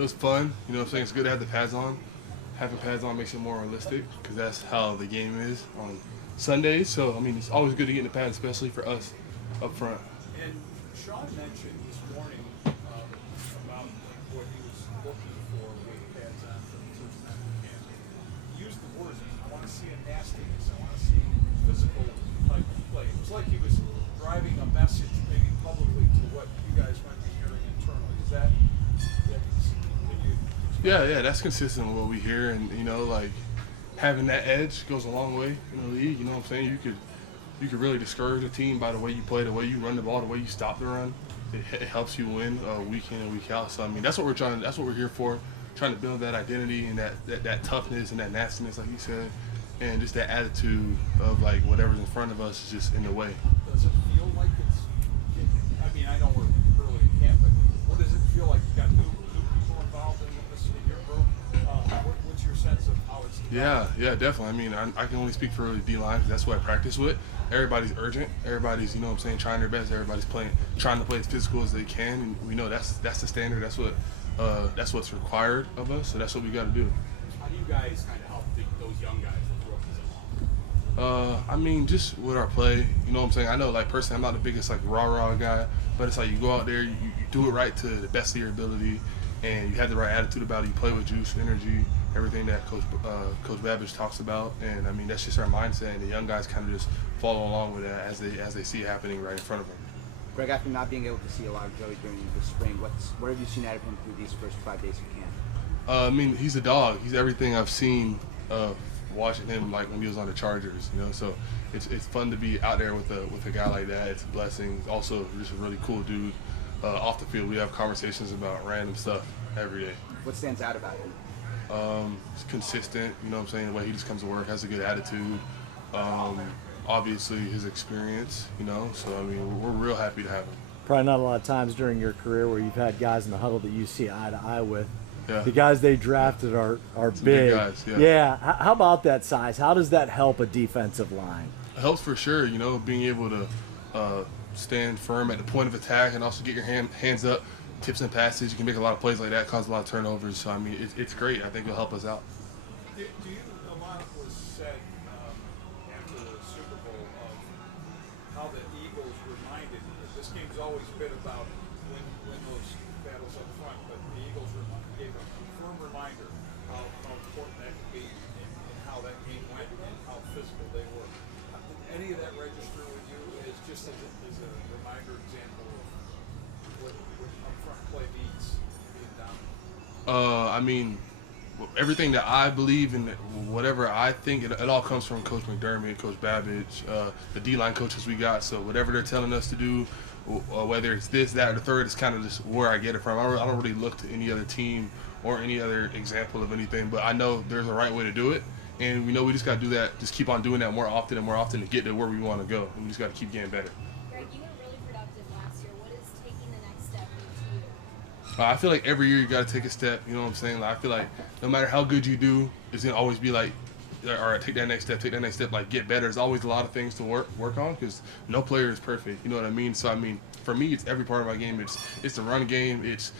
It was fun. You know what I'm saying? It's good to have the pads on. Having pads on makes it more realistic because that's how the game is on Sundays. So, I mean, it's always good to get in the pads, especially for us up front. And Sean mentioned this morning about what he was looking for with pads on for the first time in camp. He used the words, I want to see a nastiness, I want to see physical type of play. It was like he was driving a message maybe publicly to what you guys might be hearing internally. Is that yeah, that's consistent with what we hear, and you know, like having that edge goes a long way in the league. You know what I'm saying? You could really discourage a team by the way you play, the way you run the ball, the way you stop the run. It helps you win week in and week out. So I mean, that's what we're here for, trying to build that identity and that toughness and that nastiness, like you said, and just that attitude of like whatever's in front of us is just in the way. Does it feel like I mean, I know we're early in camp, but what does it feel like? You got new people involved in this in your group. What's your sense of how it's developed? Yeah, definitely. I mean, I can only speak for the D-line because that's what I practice with. Everybody's urgent. Everybody's, you know what I'm saying, trying their best. Everybody's trying to play as physical as they can, and we know that's the standard. That's what's required of us. So that's what we got to do. How do you guys kind of help those young guys, those rookies along? I mean, just with our play, you know what I'm saying. I know, like personally, I'm not the biggest like rah guy, but it's like you go out there, you do it right to the best of your ability, and you have the right attitude about it. You play with juice, energy, everything that Coach Babbage talks about, and I mean that's just our mindset. And the young guys kind of just follow along with that as they see it happening right in front of them. Greg, after not being able to see a lot of Joey during the spring, what have you seen out of him through these first 5 days of camp? I mean, he's a dog. He's everything I've seen watching him like when he was on the Chargers. You know, so it's fun to be out there with a guy like that. It's a blessing. Also, just a really cool dude. Off the field, we have conversations about random stuff every day. What stands out about him? He's consistent, you know what I'm saying, the way he just comes to work, has a good attitude. Obviously his experience, you know, so I mean, we're real happy to have him. Probably not a lot of times during your career where you've had guys in the huddle that you see eye to eye with. Yeah. The guys they drafted are Some big. big guys, yeah. Yeah. How about that size? How does that help a defensive line? It helps for sure, you know, being able to stand firm at the point of attack and also get your hands up, tips and passes. You can make a lot of plays like that, cause a lot of turnovers. So I mean, it's great. I think it'll help us out. Do you, a lot was said after the Super Bowl of how the Eagles reminded, this game's always been about win those battles up front, but the Eagles gave a firm reminder of how important that could be and how that game went and how physical they were. Did any of that register with you as just as a reminder example of what up front play means being down? I mean, everything that I believe in, whatever I think, it all comes from Coach McDermott, Coach Babbage, the D-line coaches we got. So whatever they're telling us to do, whether it's this, that, or the third, it's kind of just where I get it from. I don't really look to any other team or any other example of anything, but I know there's a right way to do it. And we know we just got to do that, just keep on doing that more often and more often to get to where we want to go. And we just got to keep getting better. Greg, you were really productive last year. What is taking the next step mean to you? I feel like every year you got to take a step, you know what I'm saying? Like, I feel like no matter how good you do, it's going to always be like, all right, take that next step, like get better. There's always a lot of things to work on because no player is perfect, you know what I mean? So, I mean, for me, it's every part of my game. It's the run game, it's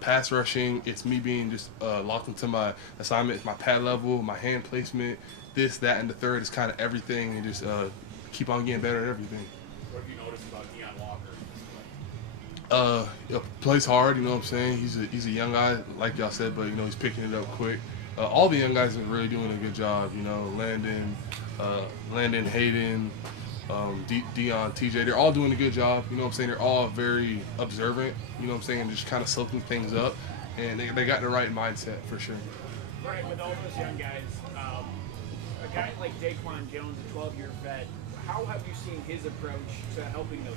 pass rushing, it's me being just locked into my assignment, it's my pad level, my hand placement, this, that, and the third is kind of everything, and just keep on getting better at everything. What have you noticed about Deion Walker? Plays hard, you know what I'm saying? He's a young guy, like y'all said, but you know he's picking it up quick. All the young guys are really doing a good job, you know. Landon, Hayden, Dion, TJ, they're all doing a good job. You know what I'm saying? They're all very observant, you know what I'm saying, and just kind of soaking things up. And they got the right mindset for sure. Right, with all those young guys, a guy like Daquan Jones, a 12-year vet, how have you seen his approach to helping those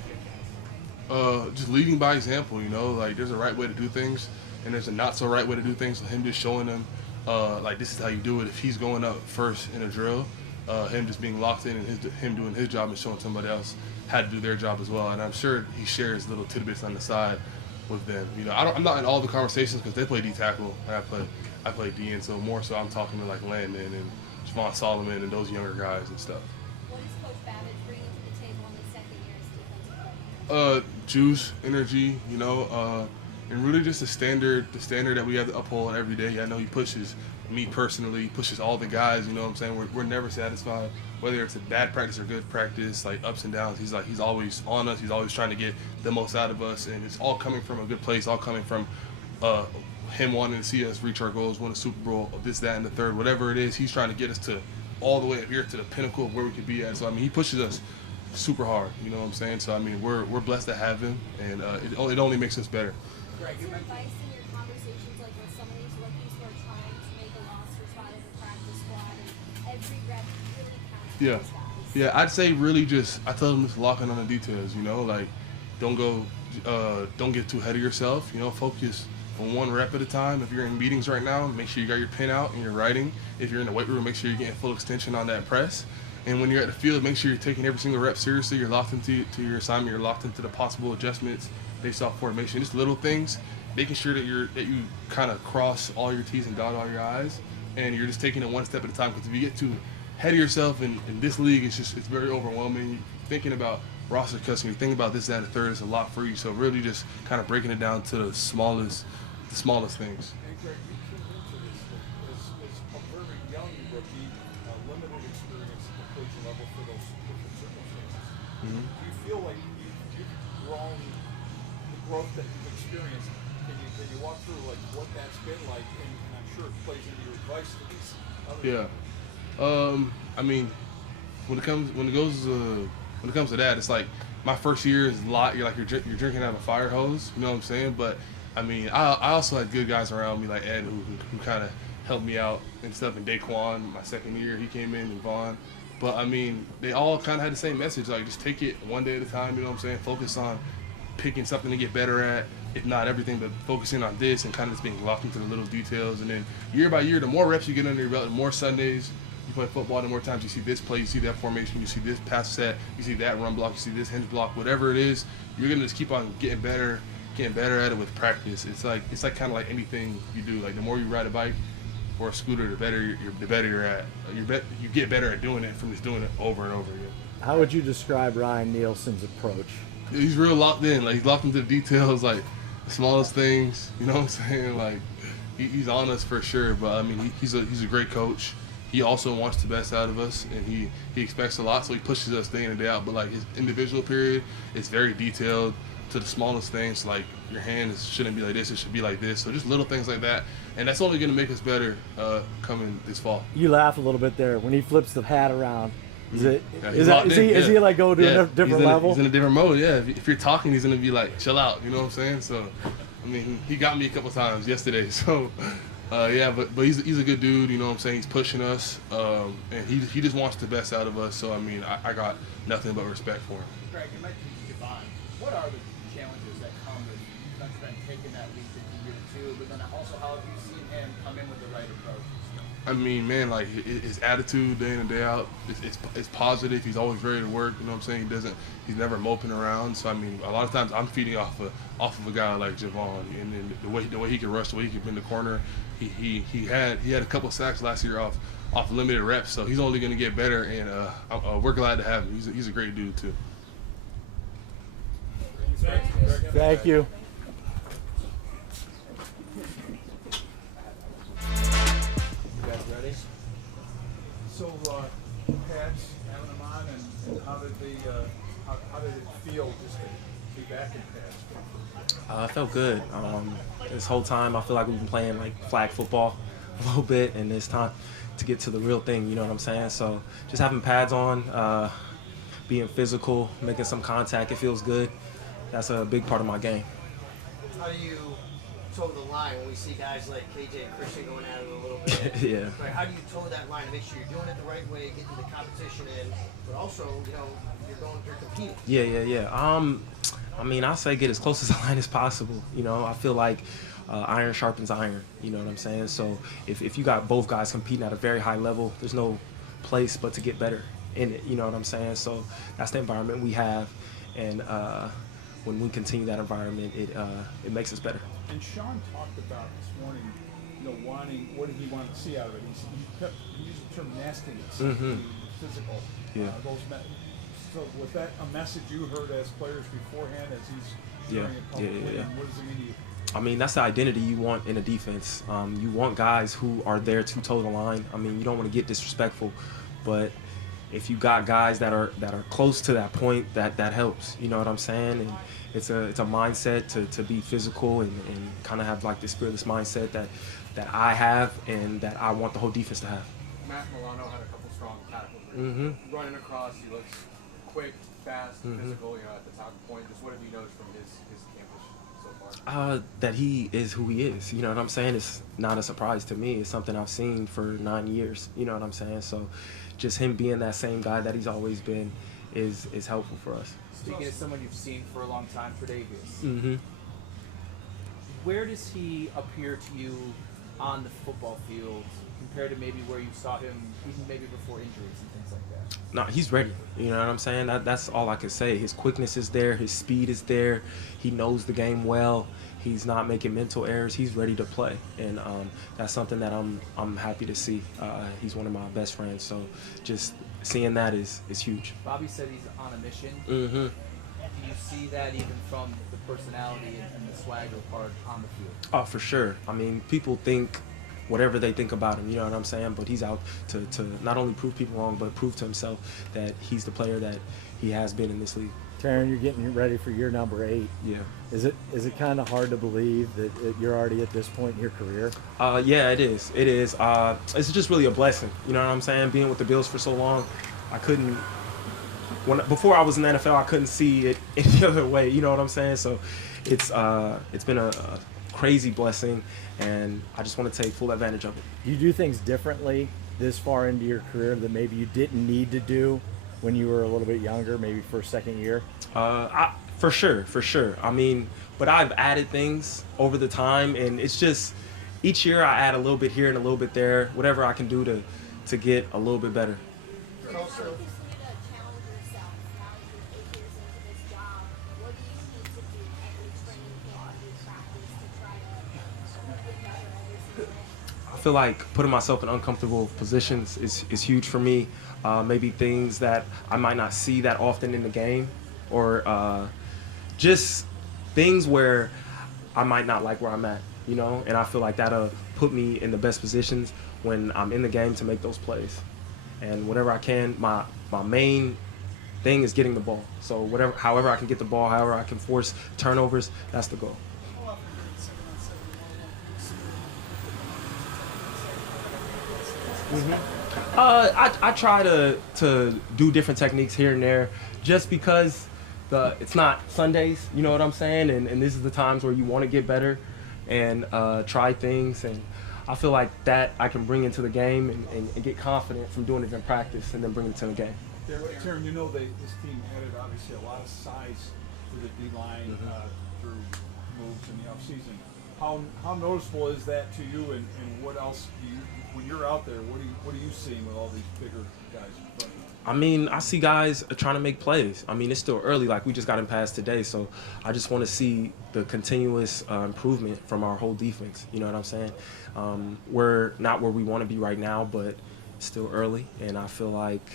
young guys? Just leading by example, you know, like there's a right way to do things and there's a not so right way to do things. So him just showing them, like this is how you do it. If he's going up first in a drill, him just being locked in and him doing his job and showing somebody else how to do their job as well. And I'm sure he shares little tidbits on the side with them. You know, I'm not in all the conversations because they play D tackle and I play D, and so more so I'm talking to like Landon and Javon Solomon and those younger guys and stuff. What is Coach Babbage bringing to the table in the second year as defensive coach? Juice, energy, you know, and really just the standard that we have to uphold every day. I know he pushes me personally, he pushes all the guys. You know what I'm saying? We're never satisfied, whether it's a bad practice or good practice, like ups and downs. He's always on us. He's always trying to get the most out of us, and it's all coming from a good place. All coming from him wanting to see us reach our goals, win a Super Bowl, of this, that, and the third, whatever it is. He's trying to get us to all the way up here to the pinnacle of where we could be at. So I mean, he pushes us super hard. You know what I'm saying? So I mean, we're blessed to have him, and it only makes us better. What's your advice in your conversations, like with some of these rookies who are trying to make a roster spot in the practice squad, and every rep really counts for Yeah. these guys? Yeah, I'd say really just, I tell them just lock in on the details, you know, like don't get too ahead of yourself, you know, focus on one rep at a time. If you're in meetings right now, make sure you got your pen out and you're writing. If you're in the weight room, make sure you're getting full extension on that press. And when you're at the field, make sure you're taking every single rep seriously. You're locked into your assignment. You're locked into the possible adjustments based off formation. Just little things, making sure that you kind of cross all your T's and dot all your I's, and you're just taking it one step at a time. Because if you get too ahead of yourself in this league, it's very overwhelming. You're thinking about roster cuts, and you're thinking about this, that, and the third. It's a lot for you. So really, just kind of breaking it down to the smallest things. And Greg, you came into this as a very young rookie, limited experience at the collegiate level for those different circumstances. Do you feel like you've grown, the growth that you've experienced? Can you walk through like what that's been like? And I'm sure it plays into your advice to these other Yeah. I mean, when it comes to that, it's like my first year is a lot. You're drinking out of a fire hose. You know what I'm saying? But I mean, I also had good guys around me like Ed who kind of helped me out and stuff. And Daquan, my second year, he came in, and Vaughn. But I mean, they all kind of had the same message, like just take it one day at a time. You know what I'm saying? Focus on picking something to get better at, if not everything, but focusing on this and kind of just being locked into the little details. And then year by year, the more reps you get under your belt, the more Sundays you play football, the more times you see this play, you see that formation, you see this pass set, you see that run block, you see this hinge block, whatever it is, you're gonna just keep on getting better at it with practice. It's like kind of like anything you do. Like the more you ride a bike or a scooter, the better you're at. You get better at doing it from just doing it over and over again. How would you describe Ryan Nielsen's approach? He's real locked in. Like he's locked into the details, like the smallest things. You know what I'm saying? Like he's on us for sure. But I mean, he's a great coach. He also wants the best out of us, and he expects a lot, so he pushes us day in and day out. But like his individual period, it's very detailed to the smallest things. Like your hand shouldn't be like this; it should be like this. So just little things like that, and that's only going to make us better coming this fall. You laugh a little bit there when he flips the hat around. Is He like go to a different level? He's in a different mode. Yeah, if you're talking, he's gonna be like, chill out. You know what I'm saying? So, I mean, he got me a couple times yesterday. So, yeah, but he's a good dude. You know what I'm saying? He's pushing us, and he just wants the best out of us. So, I mean, I got nothing but respect for him. Greg, you mentioned Javon. What are the challenges that come with defensemen taking that leap into year two? But then also, how have you seen him come in with the right approach? I mean, man, like his attitude day in and day out, it's positive. He's always ready to work. You know what I'm saying? He's never moping around. So I mean, a lot of times I'm feeding off of a guy like Javon, and then the way he can rush, the way he can be in the corner. He had a couple sacks last year off limited reps, so he's only going to get better. And we're glad to have him. He's a great dude too. Thank you. Ready? So, Pats, having them on, and how did it feel just to be back in Pats? I felt good. This whole time, I feel like we've been playing like flag football a little bit, and it's time to get to the real thing. You know what I'm saying? So, just having pads on, being physical, making some contact, it feels good. That's a big part of my game. How do you toe the line when we see guys like KJ and Christian going at it a little bit? Yeah. Like, how do you toe that line to make sure you're doing it the right way, getting the competition in, but also, you're competing? Yeah. I mean, I say get as close to the line as possible. You know, I feel like iron sharpens iron. You know what I'm saying? So if you got both guys competing at a very high level, there's no place but to get better in it. You know what I'm saying? So that's the environment we have, and when we continue that environment, it makes us better. And Sean talked about this morning, wanting, what did he want to see out of it? He used the term nastiness, physical. Yeah. So was that a message you heard as players beforehand as he's sharing it publicly? Yeah. And what does it mean to you? I mean, that's the identity you want in a defense. You want guys who are there to toe the line. I mean, you don't want to get disrespectful, but if you got guys that are close to that point, that helps. You know what I'm saying? And it's a mindset to be physical and kind of have like this fearless mindset that I have and that I want the whole defense to have. Matt Milano had a couple strong tackles. Mm-hmm. Running across, he looks quick, fast, physical. You know, at the top point. Just what have you noticed from his campus so far? That he is who he is. You know what I'm saying? It's not a surprise to me. It's something I've seen for 9 years. You know what I'm saying? So just him being that same guy that he's always been is helpful for us. Speaking of someone you've seen for a long time, Tre'Davious, Mm-hmm. where does he appear to you on the football field compared to maybe where you saw him even maybe before injuries and things like that? No, he's ready. You know what I'm saying? That's all I can say. His quickness is there. His speed is there. He knows the game well. He's not making mental errors. He's ready to play, and that's something that I'm happy to see. He's one of my best friends, so just seeing that is huge. Bobby said he's on a mission. Mm-hmm. Do you see that even from the personality and the swagger part on the field? Oh, for sure. I mean, people think whatever they think about him, you know what I'm saying? But he's out to not only prove people wrong, but prove to himself that he's the player that he has been in this league. Taron, you're getting ready for year number 8. Yeah. Is it kind of hard to believe that you're already at this point in your career? Yeah, it is. It is. It's just really a blessing. You know what I'm saying? Being with the Bills for so long, I couldn't. Before I was in the NFL, I couldn't see it any other way. You know what I'm saying? So, it's been a crazy blessing, and I just want to take full advantage of it. Do you do things differently this far into your career that maybe you didn't need to do when you were a little bit younger, maybe first, second year? For sure. I mean, but I've added things over the time, and it's just each year I add a little bit here and a little bit there, whatever I can do to get a little bit better. How do you continue to challenge yourself now that you're 8 years into this job? What do you need to do every training camp, every practice to try to get better every season? I feel like putting myself in uncomfortable positions is huge for me. Maybe things that I might not see that often in the game, or just things where I might not like where I'm at, you know? And I feel like that'll put me in the best positions when I'm in the game to make those plays. And whatever I can, my main thing is getting the ball. So however I can get the ball, however I can force turnovers, that's the goal. I try to do different techniques here and there, just because it's not Sundays, you know what I'm saying? And this is the times where you want to get better and try things. And I feel like that I can bring into the game and get confident from doing it in practice and then bring it to the game. Taron, you know this team added obviously a lot of size to the D-line through moves in the offseason. How noticeable is that to you, and what else do you, when you're out there, what are you seeing with all these bigger guys in front of you? I mean, I see guys trying to make plays. I mean, it's still early, like we just got in past today, so I just want to see the continuous improvement from our whole defense. You know what I'm saying? We're not where we want to be right now, but it's still early, and I feel like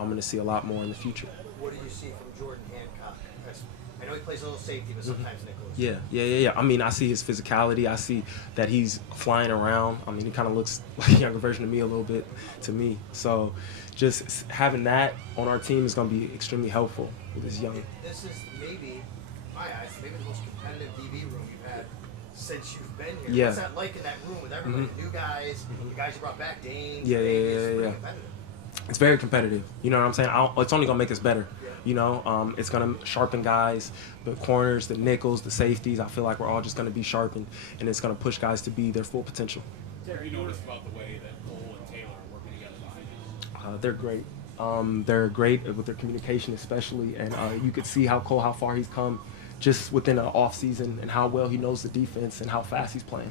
I'm going to see a lot more in the future. What do you see from Jordan Hancock? Because I know he plays a little safety, but sometimes nickels. Yeah. I mean, I see his physicality. I see that he's flying around. I mean, he kind of looks like a younger version of me a little bit to me. So just having that on our team is going to be extremely helpful with this young. This is maybe, in my eyes, maybe the most competitive DB room you've had since you've been here. Yeah. What's that like in that room with everybody? The new guys, the guys you brought back, Dane, Yeah. competitive. It's very competitive. You know what I'm saying? It's only going to make us better. You know, it's going to sharpen guys, the corners, the nickels, the safeties. I feel like we're all just going to be sharpened, and it's going to push guys to be their full potential. What have you noticed about the way that Cole and Taylor are working together behind you? They're great. They're great with their communication, especially, and you could see how far he's come just within an off season, and how well he knows the defense and how fast he's playing.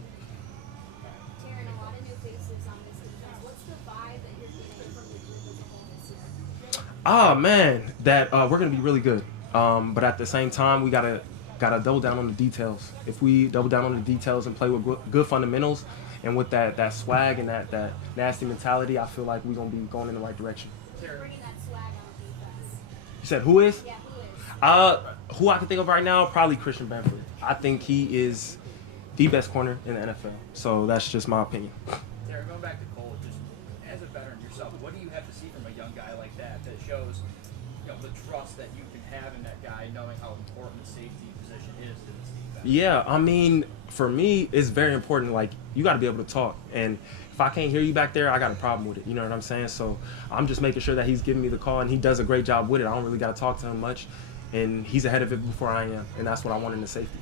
Taron, a lot of new faces on this defense. What's the vibe that you're getting from the group as a whole this year? Man, that we're gonna be really good. But at the same time, we gotta double down on the details. If we double down on the details and play with good fundamentals and with that swag and that nasty mentality, I feel like we're gonna be going in the right direction. Who's bringing that swag on defense? You said who is? Yeah, who is? Who I can think of right now, probably Christian Benford. I think he is the best corner in the NFL. So that's just my opinion. Taron, going back to Cole, just as a veteran yourself, what do you have to see from a young guy like that shows, the trust that you can have in that guy, knowing how important the safety position is to this defense? Yeah, I mean, for me, it's very important. Like, you got to be able to talk. And if I can't hear you back there, I got a problem with it. You know what I'm saying? So I'm just making sure that he's giving me the call, and he does a great job with it. I don't really got to talk to him much. And he's ahead of it before I am. And that's what I want in the safety.